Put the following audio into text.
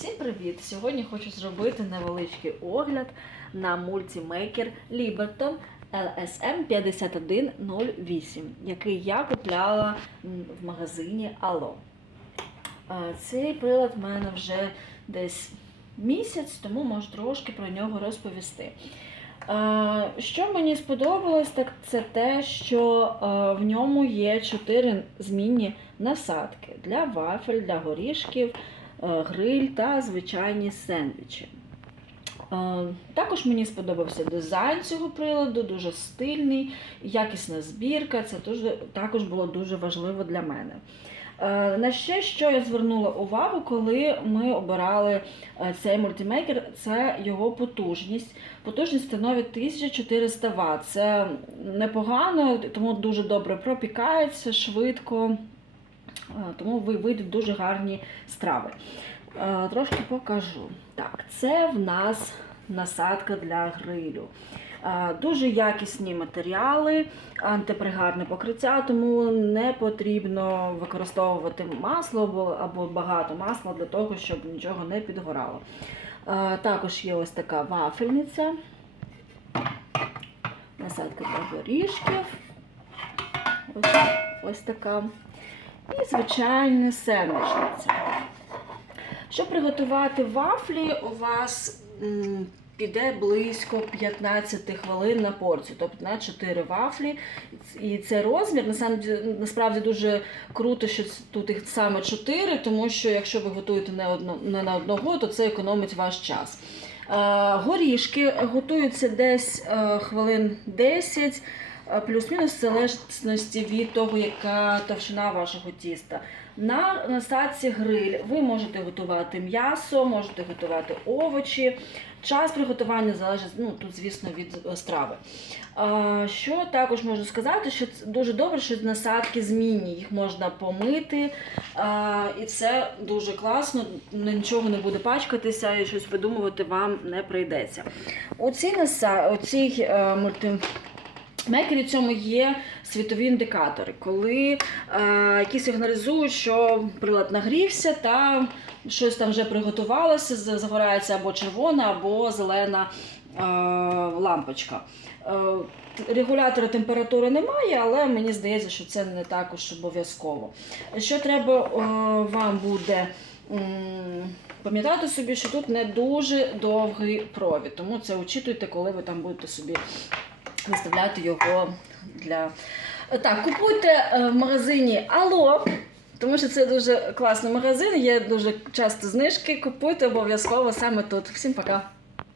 Всім привіт! Сьогодні хочу зробити невеличкий огляд на мультимейкер Liberton LSM 5108, який я купляла в магазині Allo. Е, Цей прилад в мене вже десь місяць, тому можу трошки про нього розповісти. Е, Що мені сподобалось, так це те, що е, в ньому є чотири змінні насадки для вафель, для горішків, гриль та звичайні сендвічі. Е, Також мені сподобався дизайн цього приладу, дуже стильний, якісна збірка. Це також було дуже важливо для мене. Е, На ще що я звернула увагу, коли ми обирали е, цей мультимейкер, це його потужність. Потужність становить 1400 Вт. Це непогано, тому дуже добре пропікається, швидко, е, тому ви- вийдуть дуже гарні страви. Е, Трошки покажу. Так, це в нас насадка для грилю. Е, Дуже якісні матеріали, антипригарне покриття, тому не потрібно використовувати масло або, багато масла для того, щоб нічого не підгорало. Е, Також є ось така вафельниця, насадка для горішків. Ось, ось така. І звичайна сендвічниця. Щоб приготувати вафлі, у вас піде близько 15 хвилин на порцію, тобто на 4 вафлі. І це розмір. Насправді, дуже круто, що тут їх саме 4, тому що якщо ви готуєте не, на одного, то це економить ваш час. Е, Горішки готуються десь е, хвилин 10, е, плюс-мінус в залежності від того, яка товщина вашого тіста. На насадці гриль ви можете готувати м'ясо, можете готувати овочі. Час приготування залежить, ну тут, звісно, від е, страви. Що також можу сказати, що дуже добре, що насадки змінні, їх можна помити, і це дуже класно, нічого не буде пачкатися і щось видумувати вам не прийдеться. У цій, наса... у цій е, мульти... Мекері цьому є світові індикатори, коли е, які сигналізують, що прилад нагрівся та щось там вже приготувалося, загорається або червона, або зелена е, лампочка. Е, регулятора температури немає, але мені здається, що це не також обов'язково. Що треба е, вам буде пам'ятати собі, що тут не дуже довгий провід, тому це учитуйте, коли ви там будете собі виставляти його для. Так, купуйте е, в магазині Алло, тому що це дуже класний магазин, є дуже часто знижки. Купуйте обов'язково саме тут. Всім пока!